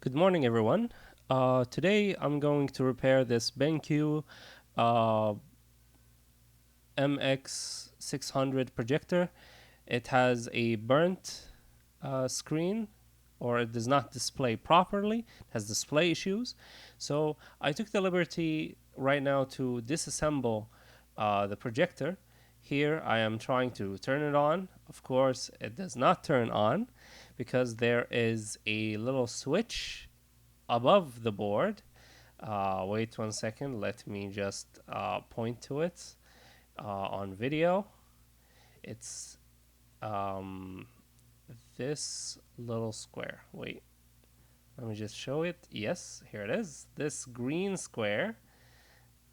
Good morning, everyone. Today I'm going to repair this BenQ uh, MX660 projector. It has a burnt screen, or it does not display properly. It has display issues. So I took the liberty right now to disassemble the projector. Here I am trying to turn it on. Of course, it does not turn on because there is a little switch above the board. Wait 1 second. Let me just point to it on video. It's um, this little square. Wait, let me just show it. Yes, here it is. This green square.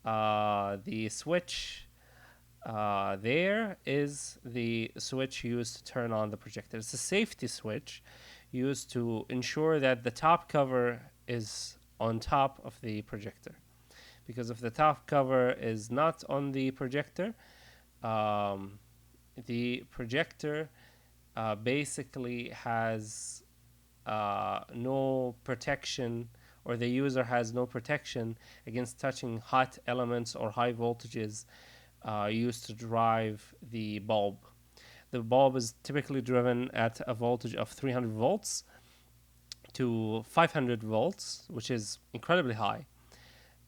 The switch there is the switch used to turn on the projector. It's a safety switch used to ensure that the top cover is on top of the projector. Because if the top cover is not on um, the projector basically has no protection, or the user has no protection against touching hot elements or high voltages used to drive the bulb. The bulb is typically driven at a voltage of 300 volts to 500 volts, which is incredibly high.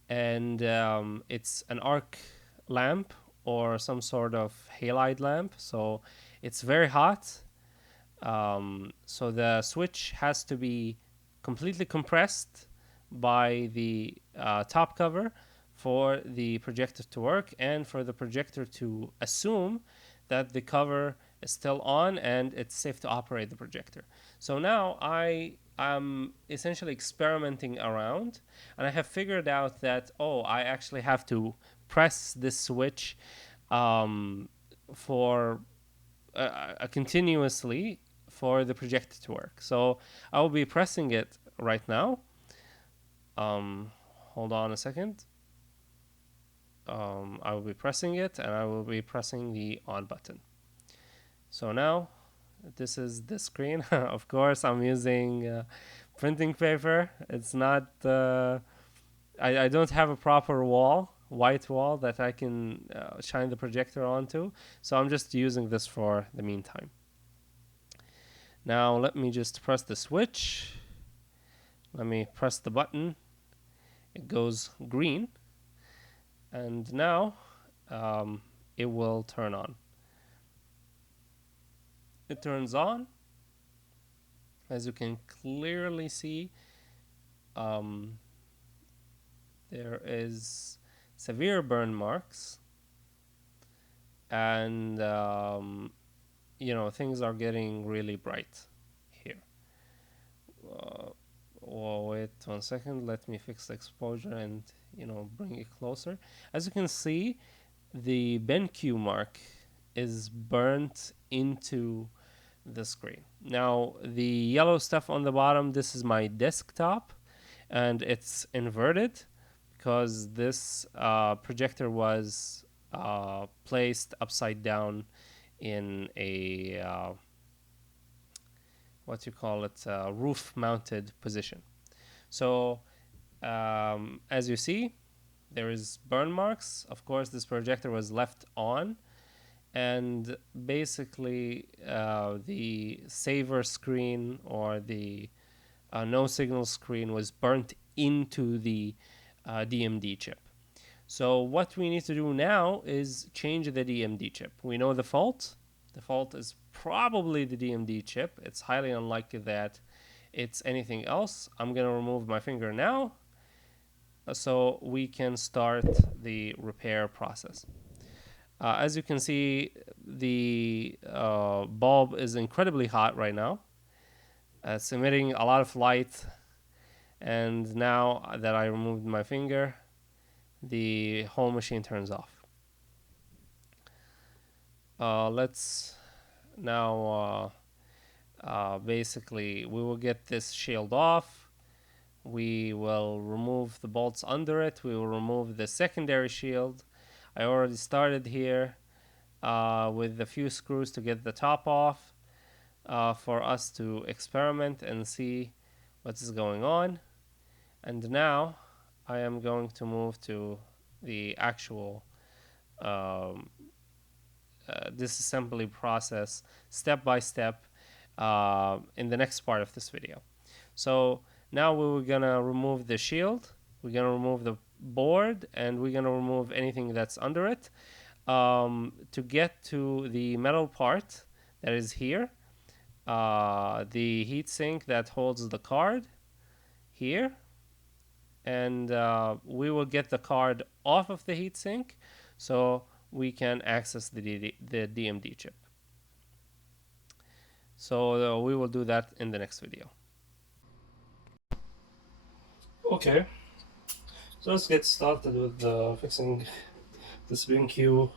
And it's an arc lamp or some sort of halide lamp. So it's very hot. So the switch has to be completely compressed by the top cover for the projector to work and for the projector to assume that the cover is still on and it's safe to operate the projector. So now I am essentially experimenting around, and I have figured out that, I actually have to press this switch um, for continuously for the projector to work. So I will be pressing it right now. Hold on a second. I will be pressing it, and I will be pressing the on button. So now this is the screen. Of course, I'm using printing paper. It's not. I don't have a proper white wall that I can shine the projector onto. So I'm just using this for the meantime. Now let me just press the switch. Let me press the button. It goes green, and now it will turn on. It turns on. As you can clearly see, um, there is severe burn marks, and things are getting really bright here. Wait 1 second. Let me fix the exposure and bring it closer. As you can see, the BenQ mark is burnt into the screen. Now, the yellow stuff on the bottom, this is my desktop, and it's inverted because this projector was placed upside down in a what you call it, roof mounted position. So as you see, there is burn marks. Of course, this projector was left on, and basically the saver screen, or the no signal screen, was burnt into the DMD chip. So what we need to do now is change the DMD chip. We know the fault. The fault is probably the DMD chip. It's highly unlikely that it's anything else. I'm going to remove my finger now so we can start the repair process. As you can see, the bulb is incredibly hot right now. It's emitting a lot of light, and now that I removed my finger, the whole machine turns off. Let's now basically we will get this shield off. We will remove the bolts under it. We will remove the secondary shield. I already started here with a few screws to get the top off for us to experiment and see what is going on. And now I am going to move to the actual disassembly process step by step in the next part of this video. So now we're gonna remove the shield, we're gonna remove the board, and we're gonna remove anything that's under it to get to the metal part that is here, the heatsink that holds the card here, and we will get the card off of the heatsink so we can access the DMD chip. So we will do that in the next video. Okay, so let's get started with fixing this BenQ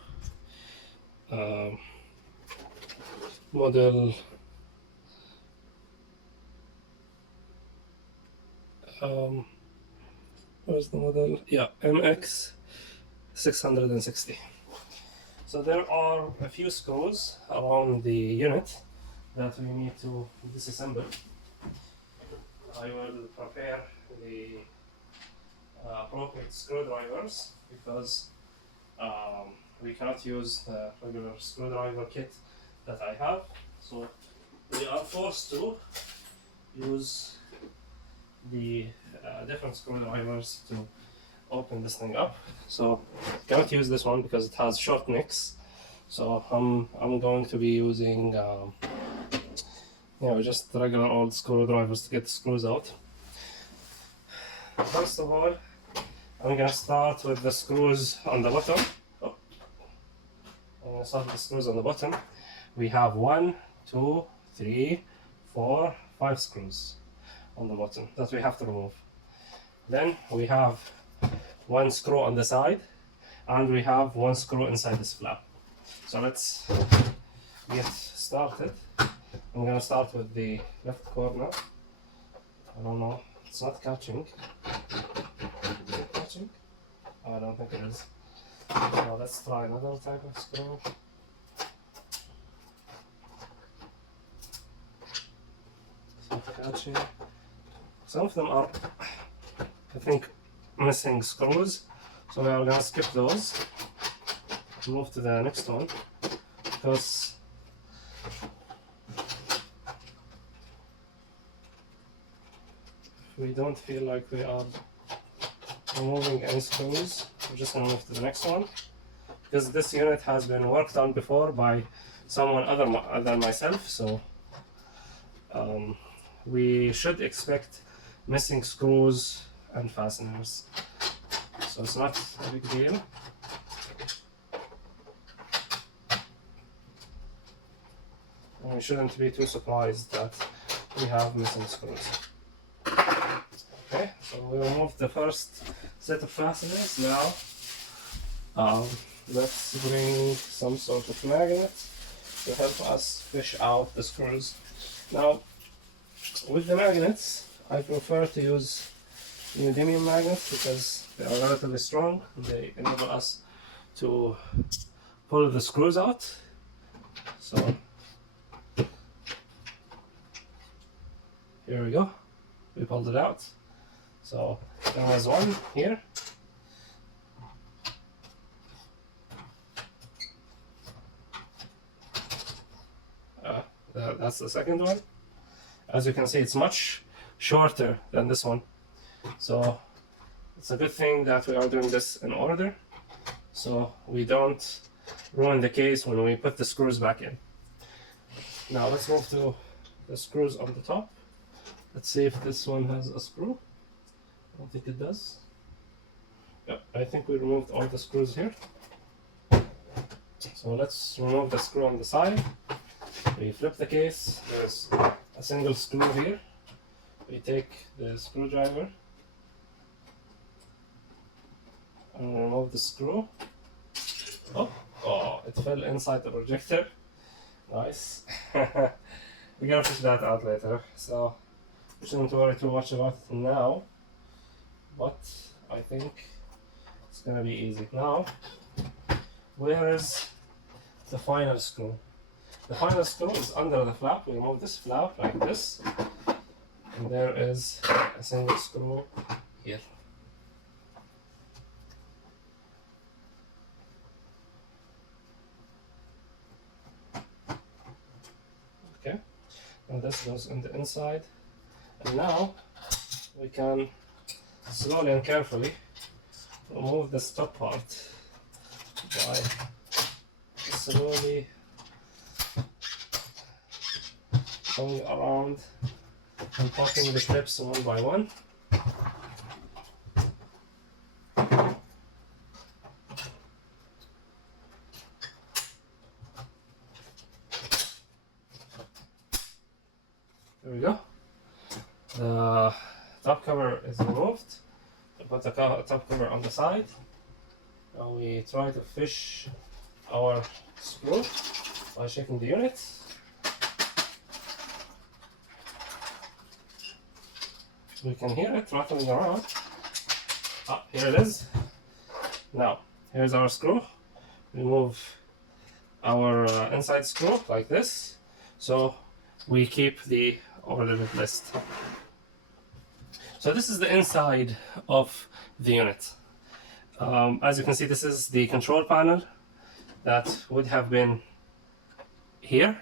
model where's the model? Yeah, MX660. So there are a few screws around the unit that we need to disassemble. I will prepare the appropriate screwdrivers because we cannot use the regular screwdriver kit that I have. So we are forced to use the different screwdrivers to open this thing up. So cannot use this one because it has short nicks. So I'm going to be using just regular old screwdrivers to get the screws out. First of all, I'm gonna start with the screws on the bottom. I'm gonna start with the screws on the bottom. We have 1, 2, 3, 4, 5 screws on the bottom that we have to remove. Then we have 1 screw on the side, and we have 1 screw inside this flap. So let's get started. I'm gonna start with the left corner. I don't know, it's not catching. Is it catching? Oh, I don't think it is. So let's try another type of screw. It's not catching. Some of them are, I think, missing screws. So we are gonna skip those. Move to the next one because we don't feel like we are removing any screws. We're just gonna move to the next one because this unit has been worked on before by someone other than myself, so we should expect missing screws and fasteners, so it's not a big deal. And we shouldn't be too surprised that we have missing screws. Okay, so we removed the first set of fasteners. Now let's bring some sort of magnet to help us fish out the screws. Now with the magnets, I prefer to use neodymium magnets because they are relatively strong. They enable us to pull the screws out. So here we go, we pulled it out. So there was one here. That's the second one. As you can see, it's much shorter than this one. So it's a good thing that we are doing this in order so we don't ruin the case when we put the screws back in. Now let's move to the screws on the top. Let's see if this one has a screw. I don't think it does. Yep, I think we removed all the screws here. So let's remove the screw on the side. We flip the case. There's a single screw here. We take the screwdriver and remove the screw. Oh, it fell inside the projector. Nice. We're gonna fish that out later, so we shouldn't worry too much about it now, but I think it's gonna be easy. Now, where is the final screw? The final screw is under the flap. We remove this flap like this. And there is a single screw here. Okay, and this goes in the inside. And now we can slowly and carefully remove this top part by slowly going around and popping the clips one by one. There we go. The top cover is removed. I put the top cover on the side. Now we try to fish our screw by shaking the unit. We can hear it rattling around. Ah, here it is. Now, here's our screw. Remove our inside screw like this, so we keep the overloaded list. So this is the inside of the unit. As you can see, this is the control panel that would have been here.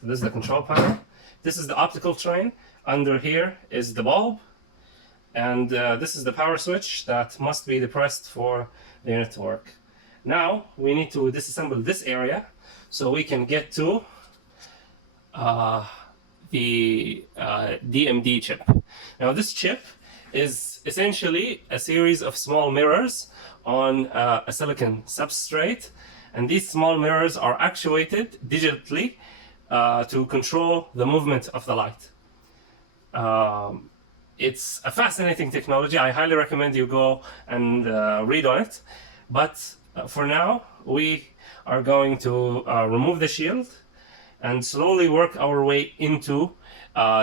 So this is the control panel. This is the optical train. Under here is the bulb, and this is the power switch that must be depressed for the unit to work. Now we need to disassemble this area so we can get to the DMD chip. Now this chip is essentially a series of small mirrors on a silicon substrate, and these small mirrors are actuated digitally to control the movement of the light. It's a fascinating technology. I highly recommend you go and read on it. But for now, we are going to remove the shield and slowly work our way into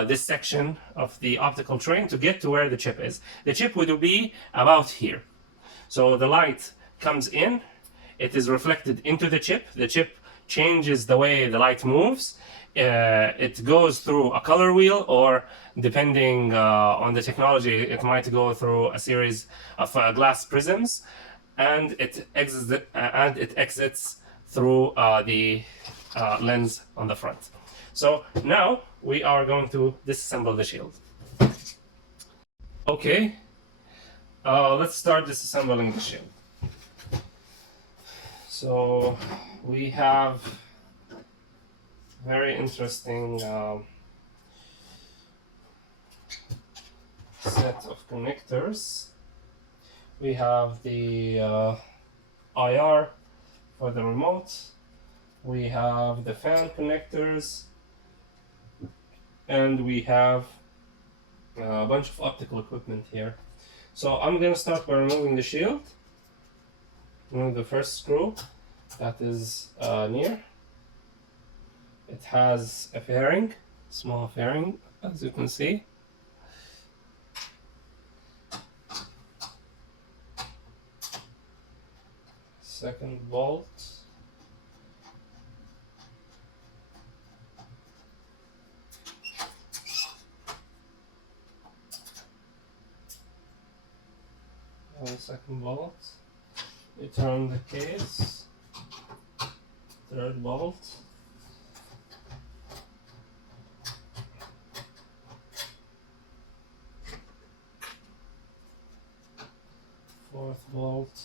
this section of the optical train to get to where the chip is. The chip would be about here. So the light comes in, it is reflected into the chip changes the way the light moves. It goes through a color wheel, or depending on the technology, it might go through a series of glass prisms, and it exits through the lens on the front. So now we are going to disassemble the shield. Okay, let's start disassembling the shield. So we have very interesting set of connectors. We have the IR for the remote. We have the fan connectors, and we have a bunch of optical equipment here. So I'm going to start by removing the shield. Remove the first screw that is near. It has a fairing, small fairing, as you can see. Second bolt. And second bolt. You turn the case. Third bolt. Fourth bolt.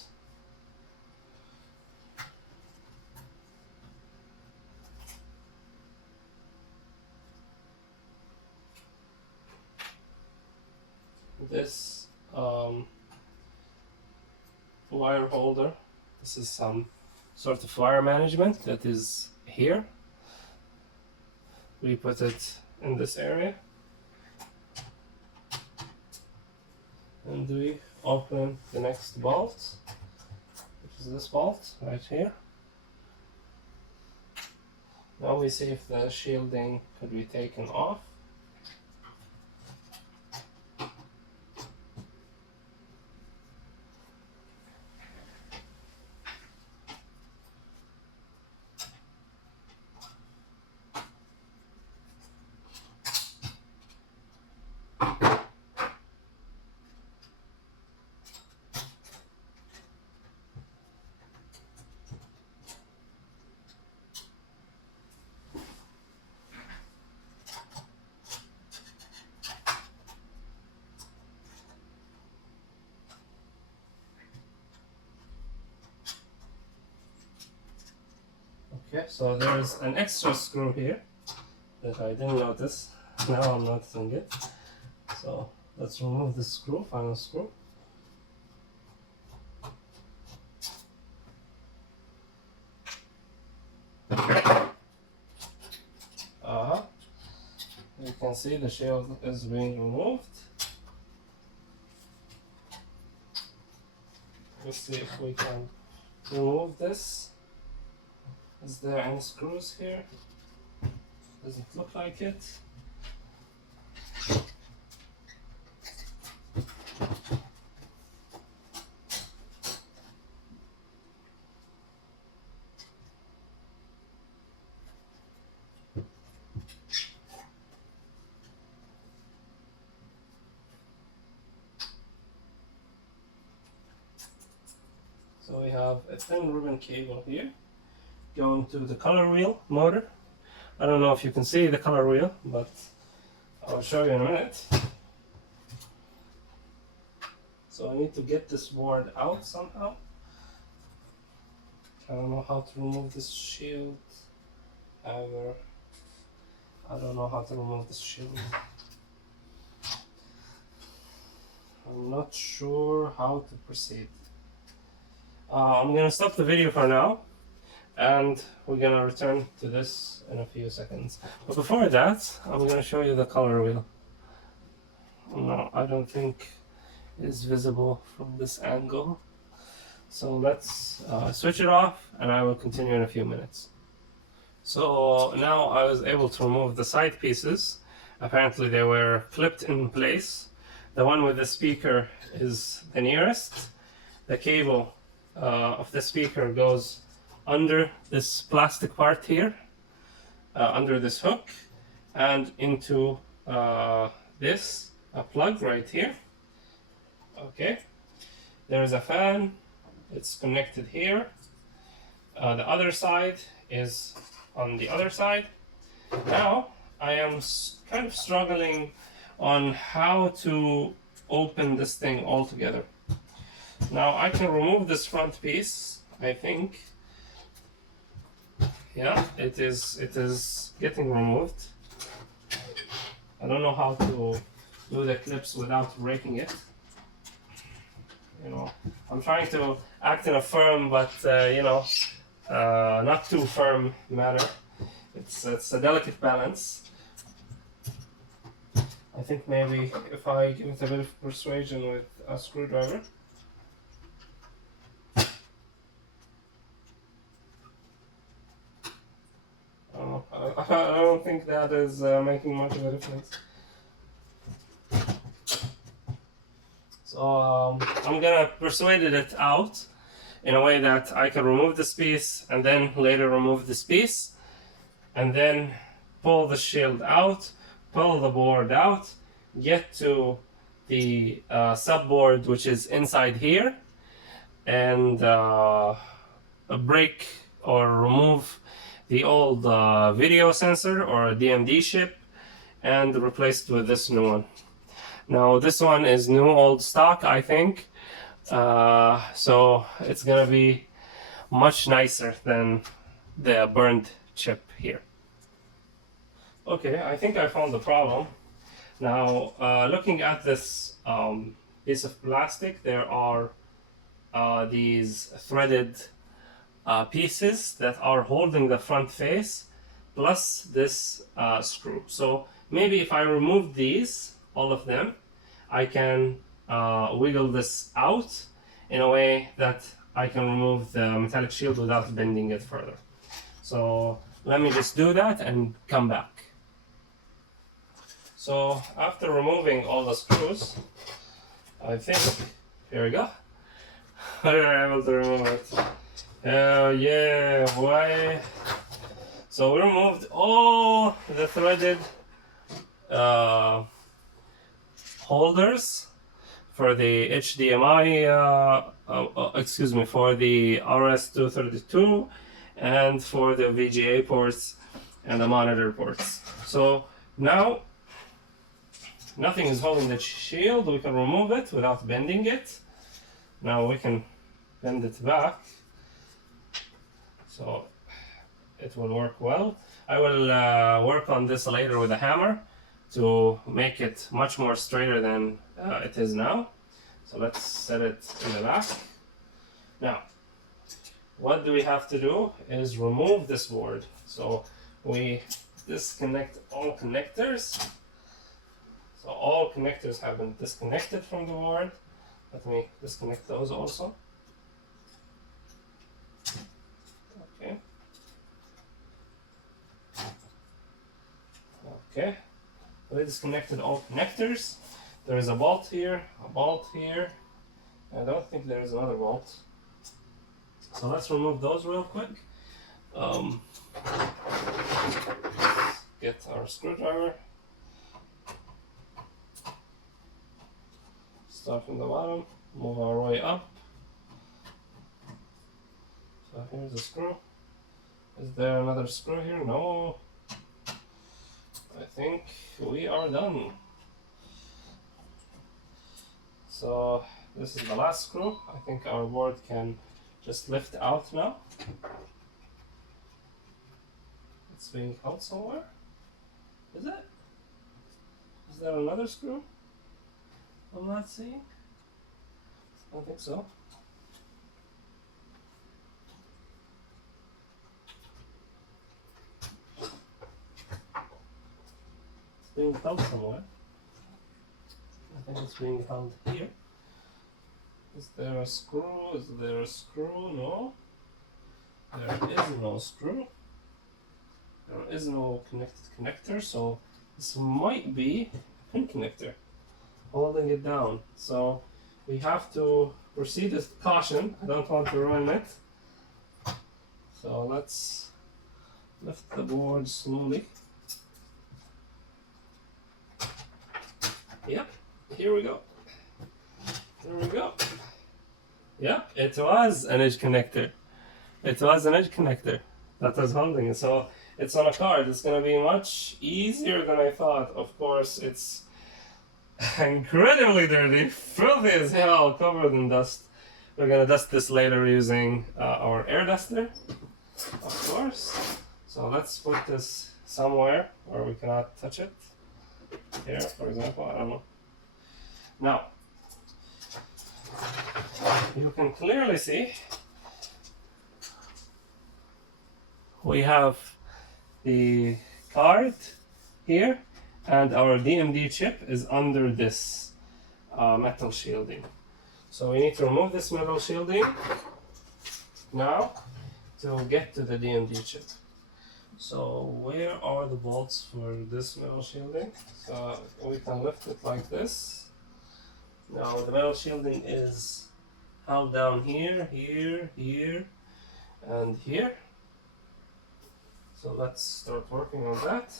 This wire holder, this is some sort of wire management that is here. We put it in this area, and we open the next bolt, which is this bolt right here. Now we see if the shielding could be taken off. Okay, so there's an extra screw here that I didn't notice. Now I'm noticing it. So let's remove this screw, final screw. You can see the shield is being removed. Let's see if we can remove this. Is there any screws here? Doesn't look like it. So we have a thin ribbon cable here going to the color wheel motor. I don't know if you can see the color wheel, but I'll show you in a minute. So I need to get this board out somehow. I don't know how to remove this shield ever. I don't know how to remove this shield. I'm not sure how to proceed. I'm gonna stop the video for now, and we're gonna return to this in a few seconds. But before that, I'm gonna show you the color wheel. No, I don't think it's visible from this angle. So let's switch it off, and I will continue in a few minutes. So now I was able to remove the side pieces. Apparently they were clipped in place. The one with the speaker is the nearest. The cable of the speaker goes under this plastic part here, under this hook, and into this plug right here. Okay, there's a fan, it's connected here. The other side is on the other side. Now I am kind of struggling on how to open this thing all together. Now I can remove this front piece, I think. Yeah, it is getting removed. I don't know how to do the clips without breaking it. You know, I'm trying to act in a firm, but not too firm manner. It's a delicate balance. I think maybe if I give it a bit of persuasion with a screwdriver. I don't think that is making much of a difference. So I'm gonna persuade it out in a way that I can remove this piece and then later remove this piece and then pull the shield out, pull the board out, get to the subboard which is inside here, and break or remove the old video sensor or DMD chip and replace it with this new one. Now this one is new old stock, I think, so it's gonna be much nicer than the burned chip here. Okay, I think I found the problem. Now looking at this piece of plastic, there are these threaded pieces that are holding the front face plus this screw. So maybe if I remove these, all of them, I can wiggle this out in a way that I can remove the metallic shield without bending it further. So let me just do that and come back. So after removing all the screws, I think, here we go, we were able to remove it. Yeah, why? So we removed all the threaded holders for the HDMI, for the RS-232 and for the VGA ports and the monitor ports. So now nothing is holding the shield. We can remove it without bending it. Now we can bend it back. So it will work well. I will work on this later with a hammer to make it much more straighter than it is now. So let's set it in the back. Now, what do we have to do is remove this board. So we disconnect all connectors. So all connectors have been disconnected from the board. Let me disconnect those also. Okay. Okay. We disconnected all connectors. There is a bolt here, a bolt here. I don't think there is another bolt. So let's remove those real quick. Get our screwdriver. Start from the bottom, move our way up. So here's the screw. Is there another screw here? No. I think we are done. So this is the last screw. I think our board can just lift out now. It's being held somewhere. Is it? Is there another screw I'm not seeing? I don't think so. It's being held somewhere. I think it's being held here. Is there a screw? Is there a screw? No. There is no screw. There is no connected connector, so this might be a pin connector holding it down. So we have to proceed with caution. I don't want to ruin it. So let's lift the board slowly. Yep, here we go. There we go. Yeah, it was an edge connector. It was an edge connector that was holding it. So it's on a card. It's going to be much easier than I thought. Of course, it's incredibly dirty, filthy as hell, covered in dust. We're going to dust this later using our air duster, of course. So let's put this somewhere where we cannot touch it. Here, for example, I don't know. Now, you can clearly see we have the card here, and our DMD chip is under this metal shielding. So we need to remove this metal shielding now to get to the DMD chip. So where are the bolts for this metal shielding? So we can lift it like this. Now the metal shielding is held down here, here, here, and here. So let's start working on that.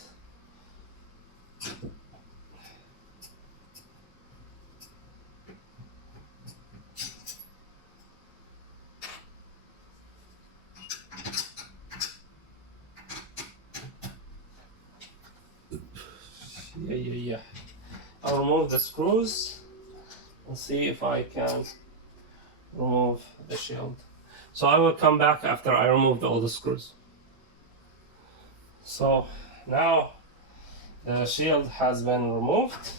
Yeah. I'll remove the screws and see if I can remove the shield. So I will come back after I remove all the screws. So now the shield has been removed.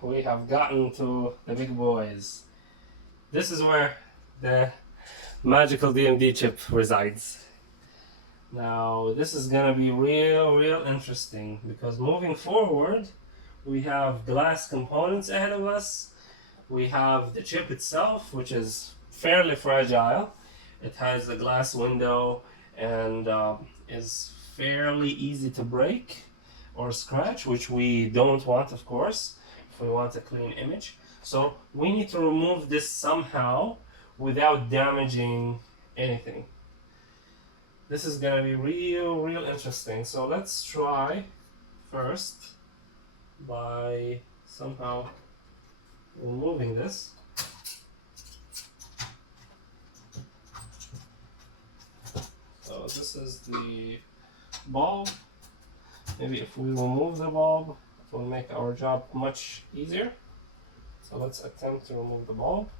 We have gotten to the big boys. This is where the magical DMD chip resides. Now this is gonna be real interesting, because moving forward we have glass components ahead of us. We have the chip itself, which is fairly fragile. It has a glass window and is fairly easy to break or scratch, which we don't want, of course, if we want a clean image. So we need to remove this somehow without damaging anything. This is gonna be real interesting. So let's try first by somehow removing this. So this is the bulb. Maybe if we remove the bulb, it will make our job much easier. So let's attempt to remove the bulb.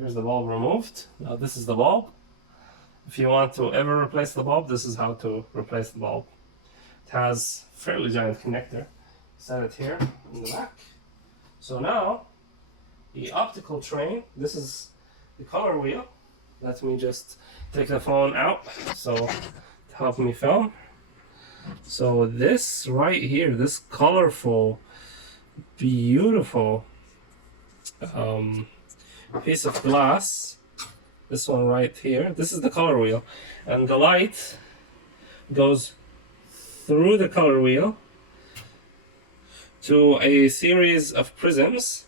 Here's the bulb removed. Now this is the bulb. If you want to ever replace the bulb, this is how to replace the bulb. It has fairly giant connector. Set it here in the back. So now the optical train, this is the color wheel. Let me just take the phone out so to help me film. So this right here, this colorful, beautiful piece of glass, this one right here, this is the color wheel, and the light goes through the color wheel to a series of prisms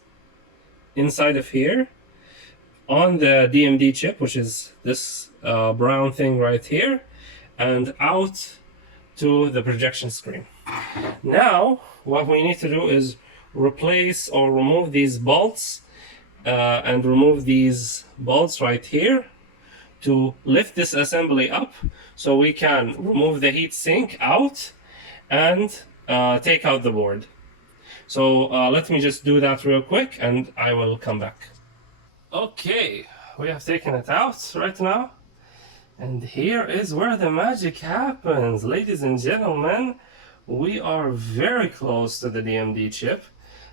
inside of here on the DMD chip, which is this brown thing right here, and out to the projection screen. Now what we need to do is replace or remove these bolts and remove these bolts right here to lift this assembly up so we can remove the heat sink out and take out the board. So let me just do that real quick and I will come back. Okay, we have taken it out right now, and here is where the magic happens. Ladies and gentlemen, we are very close to the DMD chip.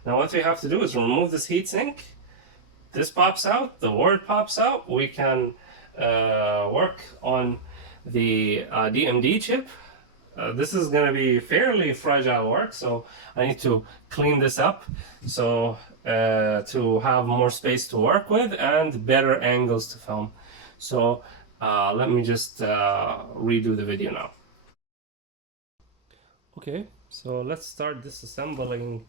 Now what we have to do is remove this heatsink. This pops out, the word pops out. We can work on the DMD chip. This is going to be fairly fragile work, so I need to clean this up so to have more space to work with and better angles to film. So let me just redo the video now. Okay, so let's start disassembling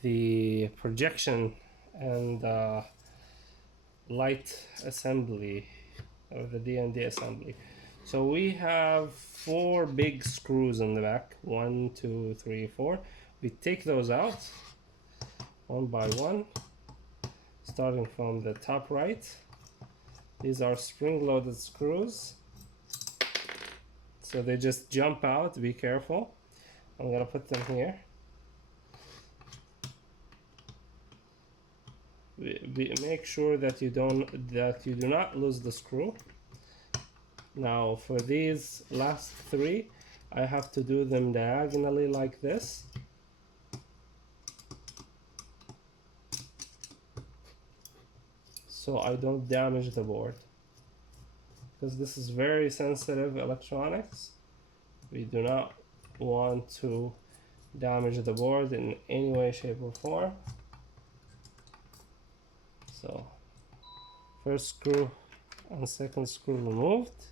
the projection and light assembly, or the DMD assembly. So we have 4 big screws in the back, 1, 2, 3, 4. We take those out one by one, starting from the top right. These are spring-loaded screws, so they just jump out. Be careful. I'm gonna put them here. Make sure that you do not lose the screw. Now for these last 3, I have to do them diagonally like this. So I don't damage the board, because this is very sensitive electronics. We do not want to damage the board in any way, shape or form. So first screw and second screw removed,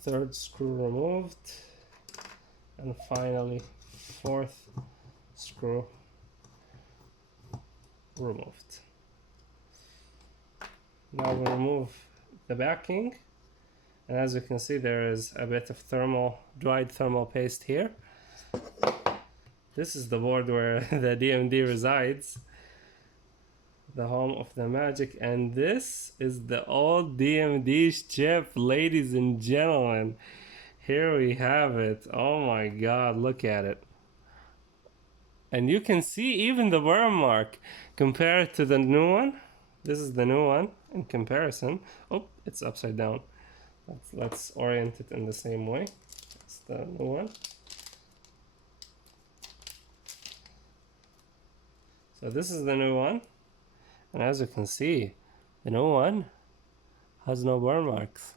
third screw removed, and finally 4th screw removed. Now we remove the backing, and as you can see there is a bit of dried thermal paste here. This is the board where the DMD resides, the home of the magic, and this is the old DMD chip, ladies and gentlemen. Here we have it. Oh my god, look at it. And you can see even the burn mark compared to the new one. This is the new one in comparison. Oh, it's upside down. Let's orient it in the same way. It's the new one. So this is the new one, and as you can see, the new one has no burn marks.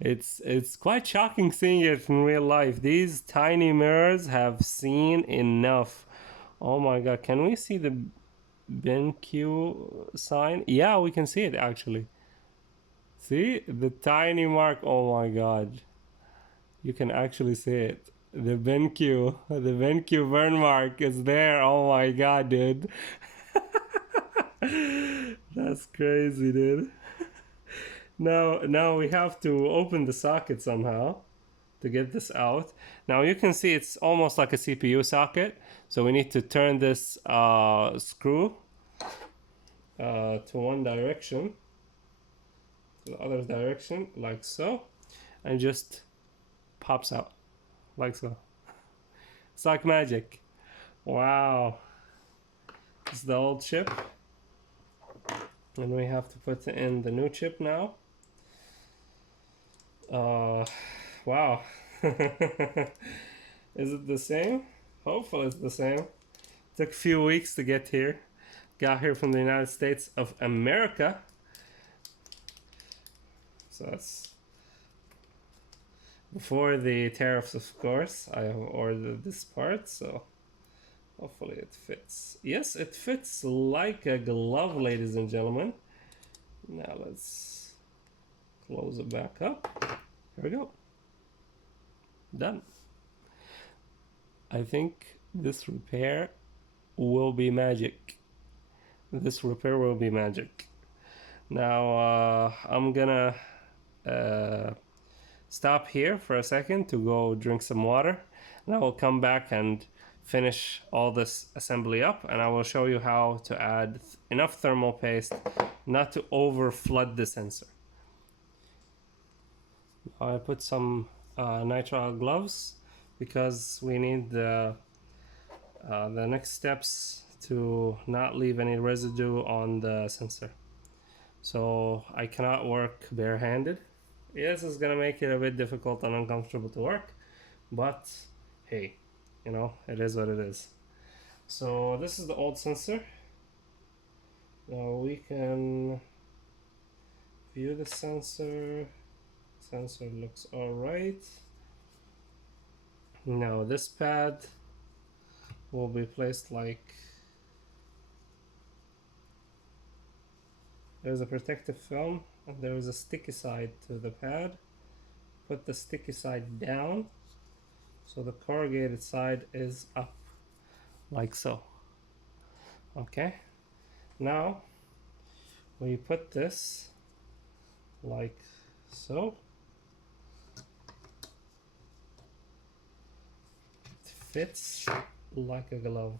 It's quite shocking seeing it in real life. These tiny mirrors have seen enough. Oh my god, can we see the BenQ sign? Yeah, we can see it actually. See the tiny mark? Oh my god, you can actually see it. The BenQ burn mark is there. Oh my god, dude. That's crazy, dude. Now we have to open the socket somehow to get this out. Now you can see it's almost like a CPU socket, so we need to turn this screw to one direction, to the other direction, like so, and just pops out like so. It's like magic. Wow. It's the old chip, and we have to put in the new chip now. Wow. Is it the same? Hopefully it's the same. Took a few weeks to get here. Got here from the United States of America. So that's before the tariffs, of course. I have ordered this part, so hopefully it fits. Yes, it fits like a glove, ladies and gentlemen. Now let's close it back up. Here we go. Done. I think this repair will be magic. This repair will be magic. Now I'm gonna stop here for a second to go drink some water, and I will come back and finish all this assembly up, and I will show you how to add enough thermal paste not to over flood the sensor. I put some nitrile gloves because we need the next steps to not leave any residue on the sensor. So I cannot work barehanded. Yes, it's gonna make it a bit difficult and uncomfortable to work, but hey, you know, it is what it is. So this is the old sensor. Now we can view the sensor. Sensor looks alright. Now this pad will be placed like there's a protective film and there is a sticky side to the pad. Put the sticky side down so the corrugated side is up, like so. Okay, now we put this like so. It fits like a glove,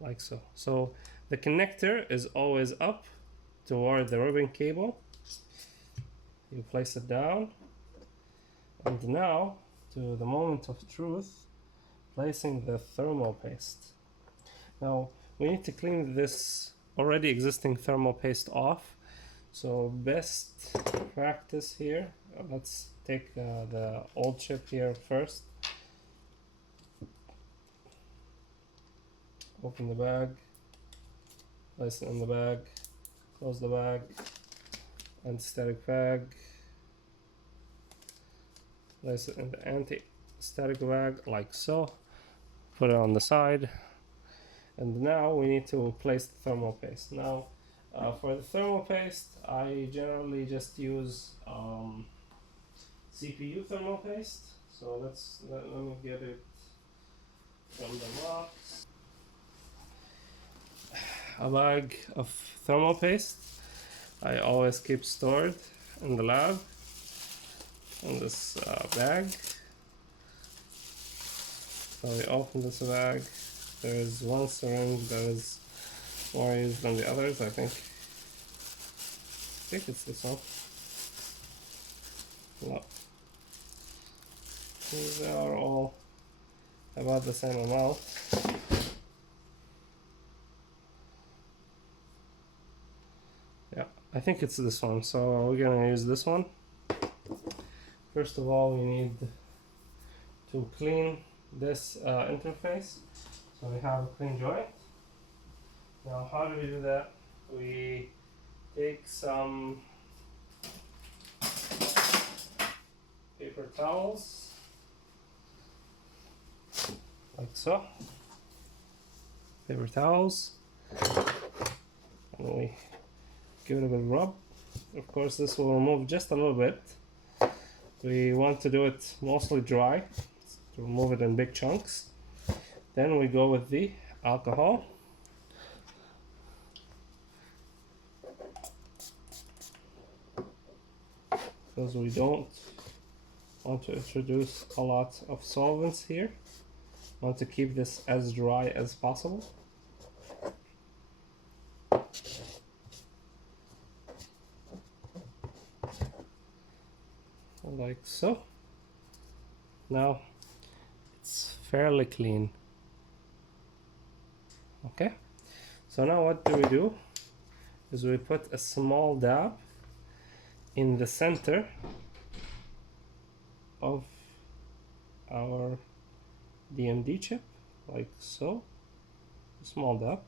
like so. So the connector is always up toward the ribbon cable. You place it down, and now to the moment of truth, placing the thermal paste. Now we need to clean this already existing thermal paste off. So best practice here, let's take the old chip here first. Open the bag, place it in the bag, close the bag, anti-static bag, place it in the anti-static bag like so, put it on the side, and now we need to place the thermal paste. Now for the thermal paste, I generally just use CPU thermal paste. So let me get it from the box. A bag of thermal paste I always keep stored in the lab in this bag. So we open this bag. There is one syringe that is more used than the others. I think it's this one. No, these are all about the same amount. Yeah, I think it's this one, so we're gonna use this one. First of all, we need to clean this interface, so we have a clean joint. Now how do we do that? We take some paper towels, like so, paper towels, and we give it a bit of rub. Of course this will remove just a little bit. We want to do it mostly dry to remove it in big chunks. Then we go with the alcohol. Because we don't want to introduce a lot of solvents here. We want to keep this as dry as possible. Like so. Now it's fairly clean. Okay, So now what do is we put a small dab in the center of our DMD chip, like so. A small dab.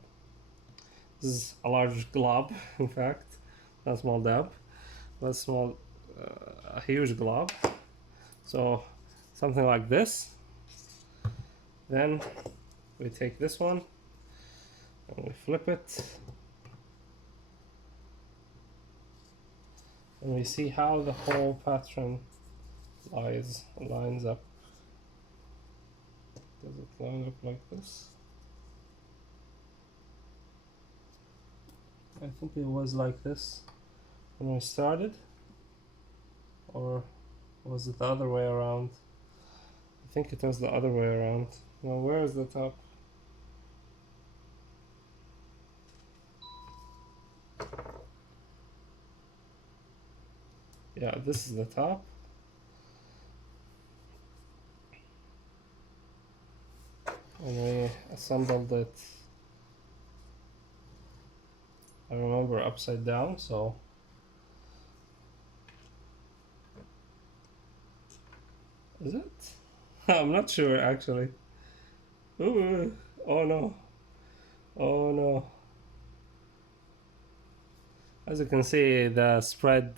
This is a large glob, in fact, not a small dab, but a huge glob. So something like this. Then we take this one and we flip it, and we see how the whole pattern lines up. Does it line up like this? I think it was like this when we started, or was it the other way around? I think it was the other way around. Now where is the top? Yeah, this is the top. And we assembled it, I remember, upside down, so is it? I'm not sure actually. Ooh, oh no. Oh no. As you can see, the spread,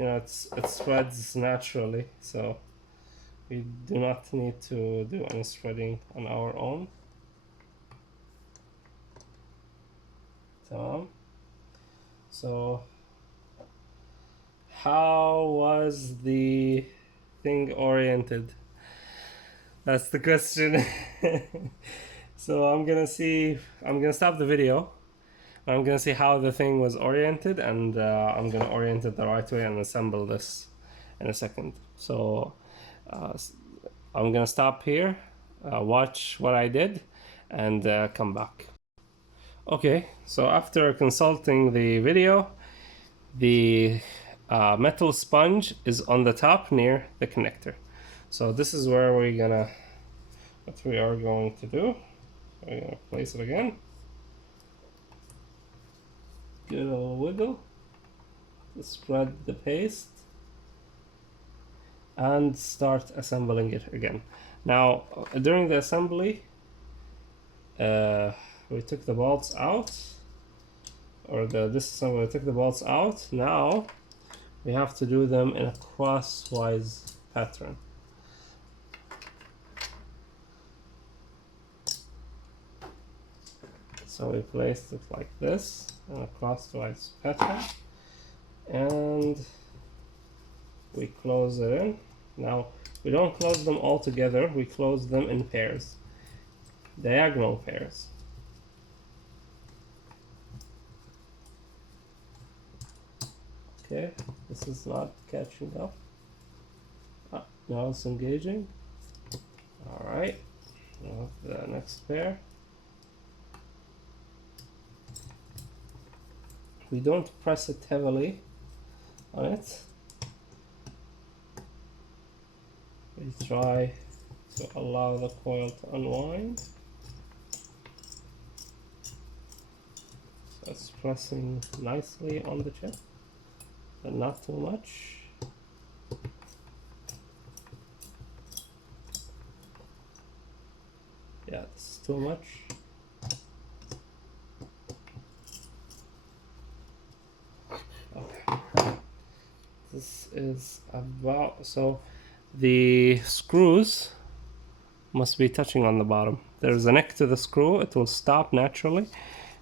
it spreads naturally, so we do not need to do any spreading on our own. So how was the thing oriented? That's the question. So I'm gonna stop the video. I'm gonna see how the thing was oriented, and I'm gonna orient it the right way and assemble this in a second. So I'm gonna stop here, watch what I did, and come back. Okay, so after consulting the video, the metal sponge is on the top near the connector. So this is where what we are going to do. So we're gonna place it again. Give it a little wiggle to spread the paste and start assembling it again. Now, during the assembly, we took the bolts out, or disassembly, we took the bolts out. Now we have to do them in a crosswise pattern. So we placed it like this in a crosswise pattern, and we close it in. Now we don't close them all together, we close them in pairs, diagonal pairs. Okay, this is not catching up. Now it's engaging. Alright, now the next pair. We don't press it heavily on it. We try to allow the coil to unwind. So it's pressing nicely on the chip, but not too much. Yeah, this is too much. Okay. This is about, so the screws must be touching on the bottom. There's a neck to the screw, it will stop naturally.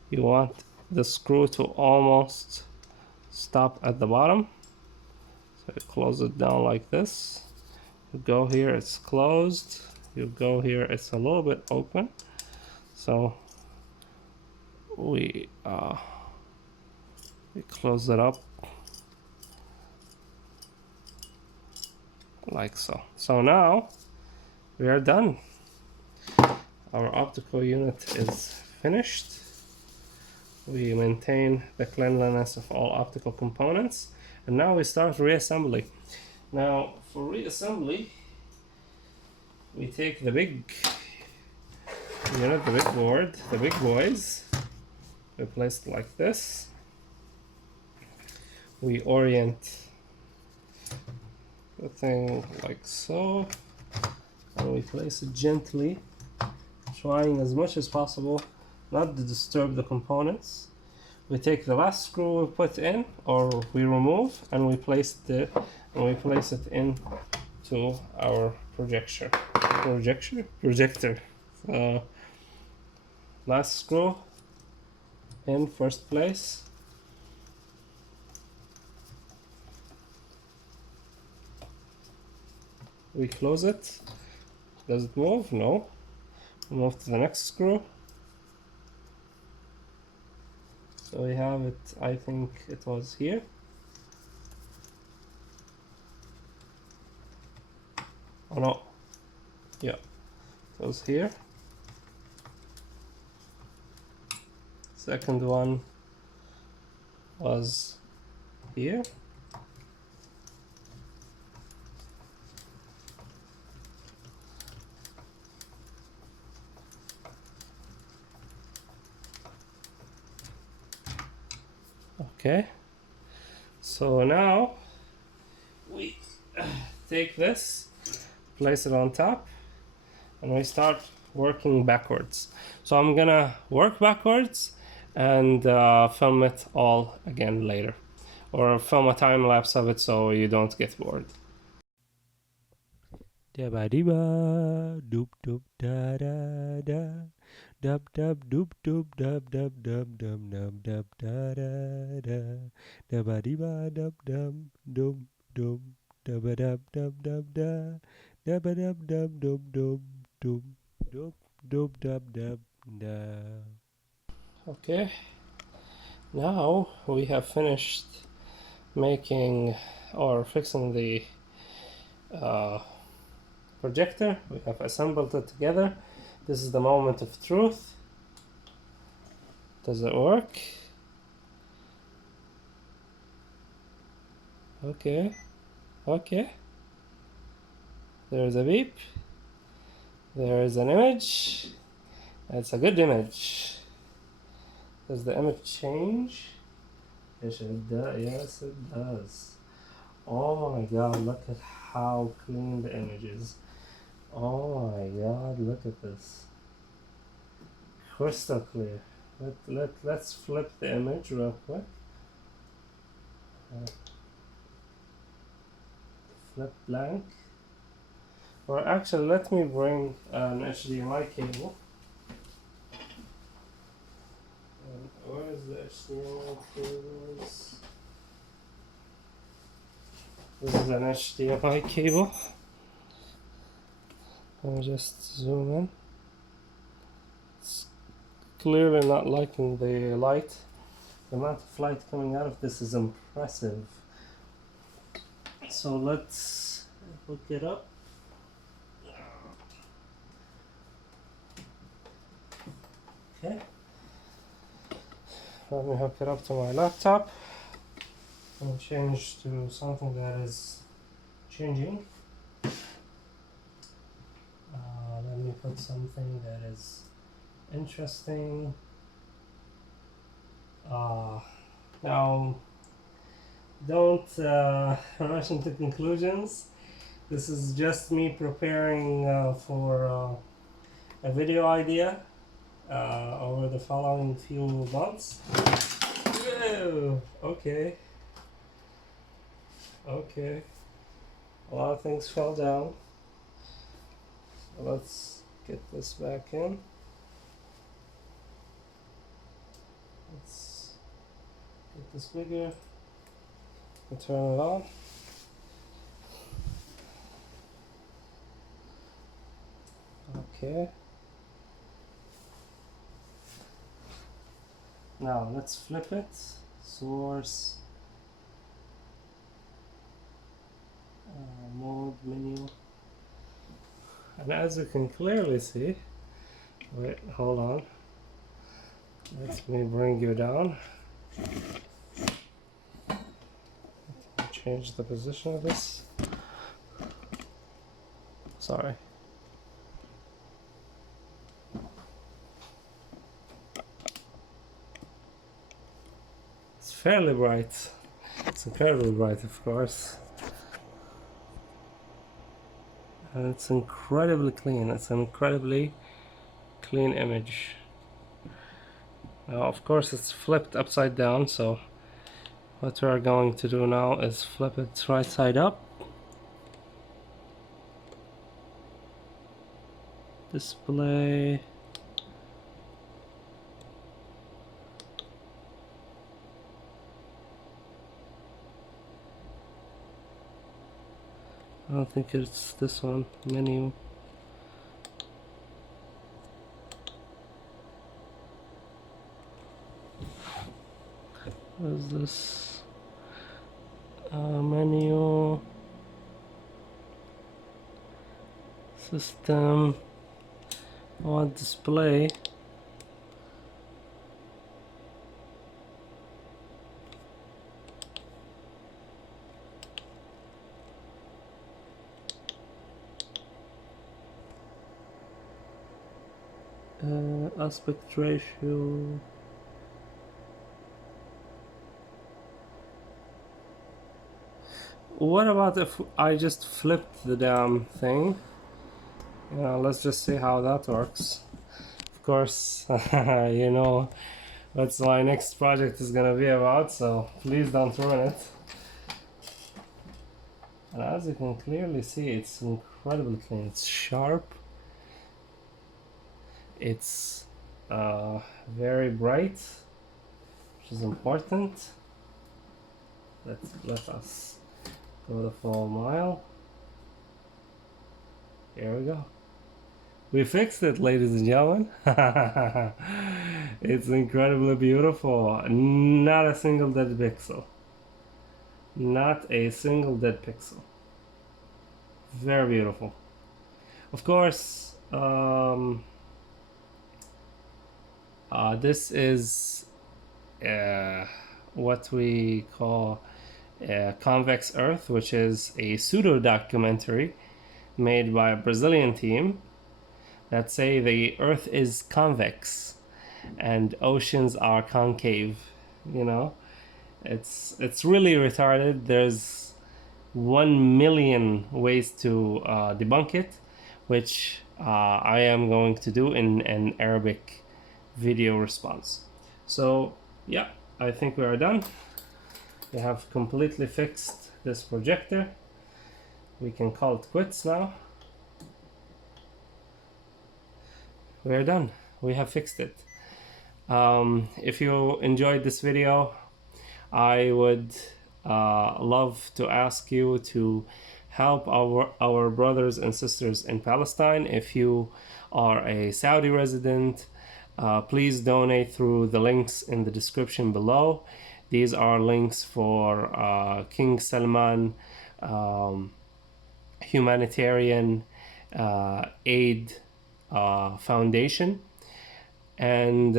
You want the screw to almost stop at the bottom. So you close it down like this. You go here, it's closed. You go here, it's a little bit open. So we close it up like so. So now we are done. Our optical unit is finished. We maintain the cleanliness of all optical components, and now we start reassembly. Now for reassembly, we take the big unit, the big board, the big boys, We place it like this. We orient the thing like so, and we place it gently, trying as much as possible not to disturb the components. We take the last screw we put in or we remove, and we place it into our projector. So last screw in first place. We close it. Does it move? No. We move to the next screw. So we have it, I think it was here. Oh no. Yeah. It was here. Second one was here. Okay, so now we take this, place it on top, and we start working backwards. So I'm gonna work backwards and film it all again later, or film a time lapse of it so you don't get bored. Dabba dibba doop doop da da da. Dub dub doop doop dub dub dub dub dub dub da da da. Dabba dibba dub dub doop doop dabba dub dub dub da. Dabba dub dub doop doop doop doop doop dub dub da. Okay, now we have finished making or fixing the projector. We have assembled it together. This is the moment of truth. Does it work? Okay. Okay. There's a beep. There is an image. It's a good image. Does the image change? Yes, it does. Yes, it does. Oh my god, look at how clean the image is. Oh my god, look at this. Crystal clear. Let's flip the image real quick. Flip blank. Or actually, let me bring an HDMI cable. Where is the HDMI cable? This is an HDMI cable. I'll just zoom in. It's clearly not liking the light. The amount of light coming out of this is impressive. So let's hook it up. Okay. Let me hook it up to my laptop and change to something that is changing. Let me put something that is interesting. Now, don't rush into conclusions. This is just me preparing for a video idea over the following few months. Whoa, okay. Okay. A lot of things fell down. So let's get this back in. Let's get this bigger and turn it on. Okay. Now let's flip it. Source. Mode menu. And as you can clearly see, wait, hold on. Let me bring you down. Change the position of this. Sorry. fairly bright. It's incredibly bright, of course. And it's incredibly clean. It's an incredibly clean image. Now, of course, it's flipped upside down, so what we are going to do now is flip it right side up. Display. I don't think it's this one. Menu. What is this? Menu. System. On display. Aspect ratio. What about if I just flipped the damn thing? Let's just see how that works. Of course, you know what my next project is gonna be about, so please don't ruin it. And as you can clearly see, it's incredibly clean. It's sharp. It's very bright, which is important. Let us go the full mile. Here we go. We fixed it, ladies and gentlemen. It's incredibly beautiful. Not a single dead pixel. Not a single dead pixel. Very beautiful. Of course, this is what we call Convex Earth, which is a pseudo documentary made by a Brazilian team that say the Earth is convex and oceans are concave. You know, it's really retarded. There's 1 million ways to debunk it, which I am going to do in an Arabic video response. So yeah, I think we are done. We have completely fixed this projector. We can call it quits now. We are done. We have fixed it. If you enjoyed this video, I would love to ask you to help our brothers and sisters in Palestine. If you are a Saudi resident, please donate through the links in the description below. These are links for King Salman Humanitarian Aid Foundation, and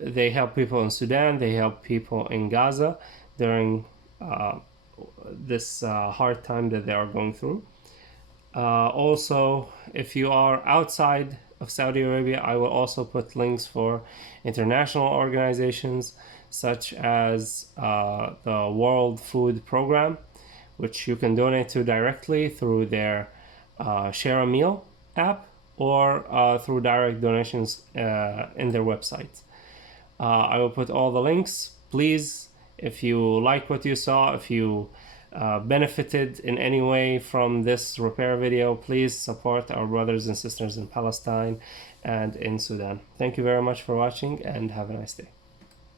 they help people in Sudan, they help people in Gaza during this hard time that they are going through. Also, if you are outside of Saudi Arabia, I will also put links for international organizations such as the World Food Program, which you can donate to directly through their Share a Meal app or through direct donations in their website. I will put all the links. Please, if you like what you saw, if you benefited in any way from this repair video, please support our brothers and sisters in Palestine and in Sudan. Thank you very much for watching and have a nice day.